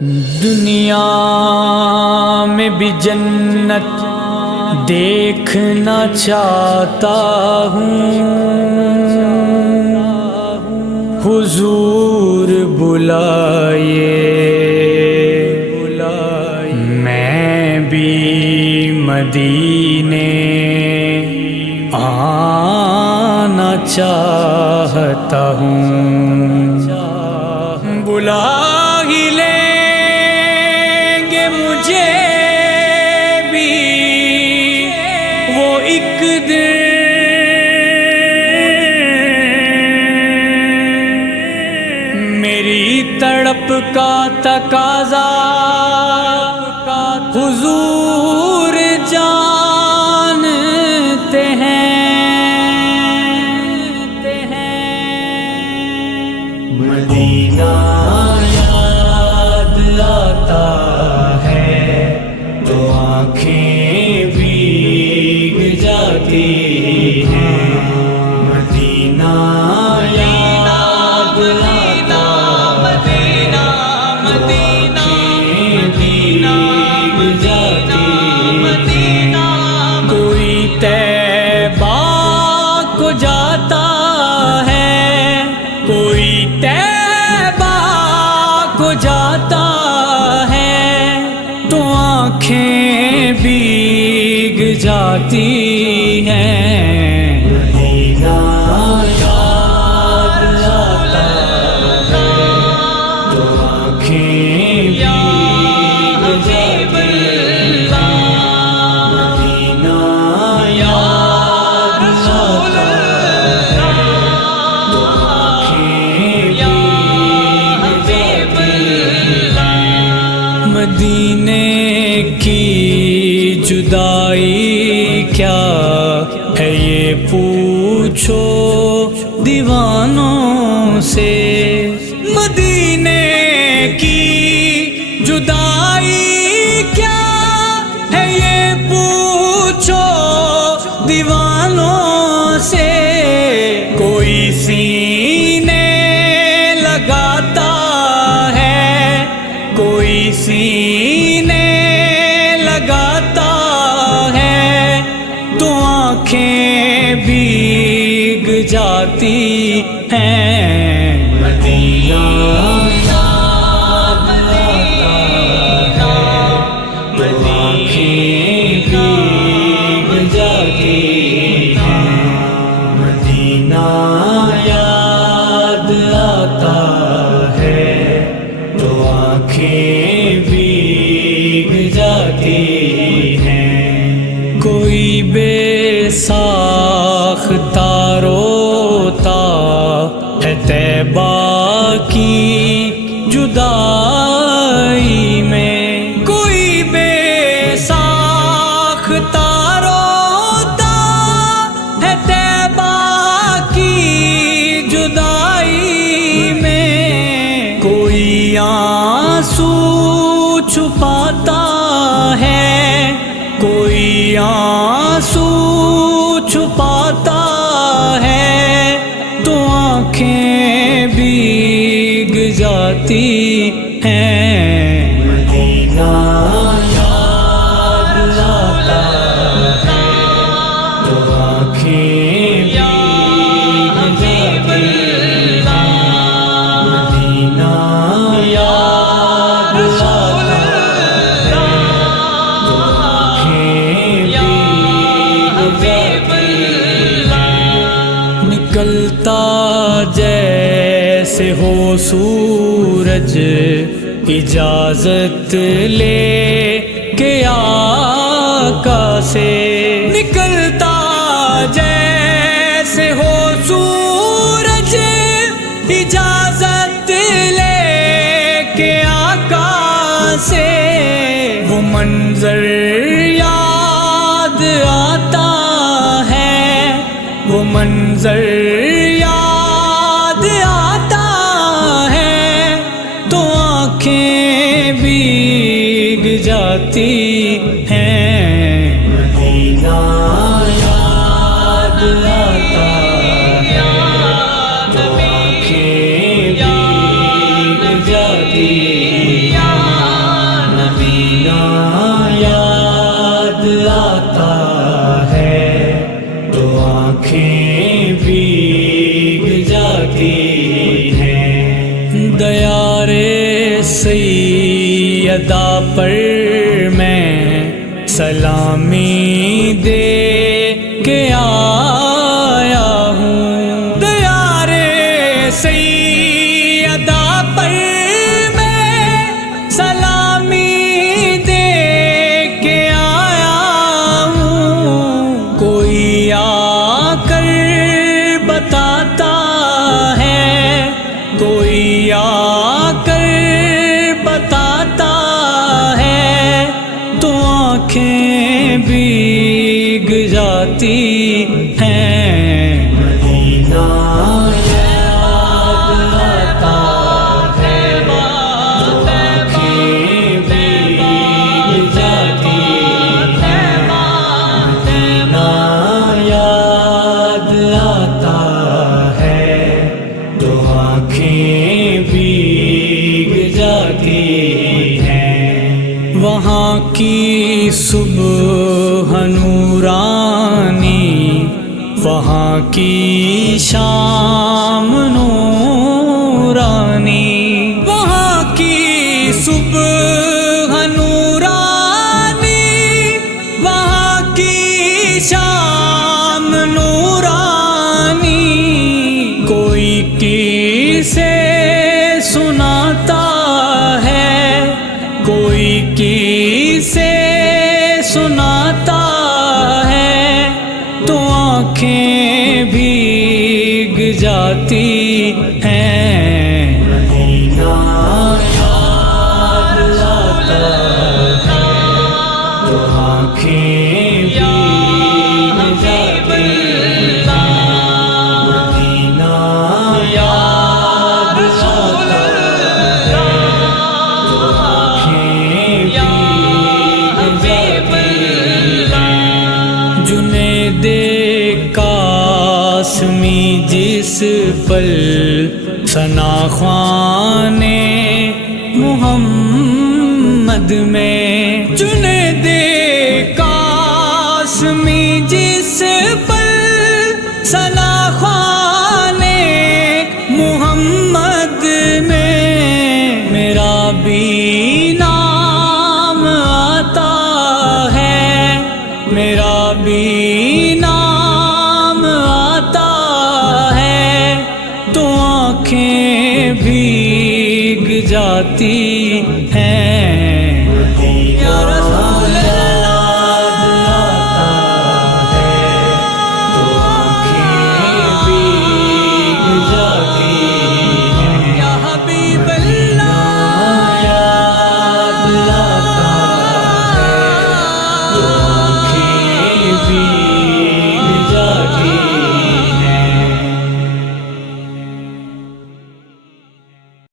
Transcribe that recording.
دنیا میں بھی جنت دیکھنا چاہتا ہوں، حضور بلائیے میں بھی مدینے آنا چاہتا ہوں، بلا ہی لیں گے مجھے بھی وہ ایک دن، میری تڑپ کا تقاضا حضور جانتے ہیں، مدینہ یاد آتا ہے تو آنکھیں بھیگ جاتی ہیں، مدینہ یاد آتا مدینہ مدینہ مدینہ مدینہ مدینہ، کوئی طیبہ کو جاتا ہے، کوئی طیبہ کو جاتا ہے تو آنکھیں بھیگ جاتی ہیں، مدینہ یاد آتا ہے تو آنکھیں بھیگ جاتی ہیں، مدینہ یاد آتا ہے تو آنکھیں بھیگ جاتی ہیں، مدینے کی جدائی کیا ہے یہ پوچھو دیوانوں سے، مدینے کی جدائی کیا ہے یہ پوچھو دیوانوں سے، کوئی سینے لگاتا ہے، کوئی سینے لگاتا ہے تو آنکھیں بھیگ جاتی ہیں، مدینہ یاد آتا ہے تو آنکھیں بھیگ جاتی ہیں، مدینہ یاد آتا ہے تو آنکھیں بھیگ جاتی ہیں، کوئی بے ساختہ روتا ہے طیبہ کی جدائی میں، کوئی بے ساختہ روتا ہے طیبہ کی جدائی میں، کوئی آنسو چھپاتا ہے، کوئی آنسو چھپاتا ہے تو آنکھیں بھیگ جاتی ہیں، مدینہ یاد آتا ہے تو آنکھیں بھیگ جاتی ہیں، مدینہ یاد آتا ہے تو آنکھیں بھیگ جاتی ہیں، نکلتا جیسے ہو سورج اجازت لے کے آقا سے، نکلتا جیسے ہو سورج اجازت لے کے آقا سے، وہ منظر یاد آتا ہے، وہ منظر یاد آتا ہے تو آنکھیں بھیگ جاتی ہیں، مدینہ یاد آتا ہے تو آنکھیں بھیگ جاتی ہیں، سیدہ پر میں سلامی دے کے آیا ہوں، دیار سیدہ پر میں سلامی دے کے آیا ہوں، کوئی آ کر بتاتا ہے، کوئی آ کر بتاتا ہے تو آنکھیں بھیگ جاتی ہیں، مدینہ یاد آتا ہے تو آنکھیں بھیگ جاتی ہیں، مدینہ یاد آتا ہے تو آنکھیں بھیگ جاتی ہیں، وہاں کی صبح نورانی، وہاں کی شام نورانی، وہاں کی صبح نورانی، وہاں کی شام نورانی، کوئی کسے سناتا ہے، کوئی کسے سناتا ہے تو آنکھیں بھیگ جاتی ہیں، مدینہ یاد آتا ہے تو آنکھیں بھیگ جاتی ہیں، مدینہ یاد آتا ہے تو آنکھیں بھیگ جاتی ہیں، جنید قاسمی جس پل ثنا خوان محمد میں، جنید قاسمی جس پل ثنا خوان محمد میں، میرا بھی نام آتا ہے، میرا بھی نام آتا ہے تو آنکھیں بھیگ جاتی ہیں۔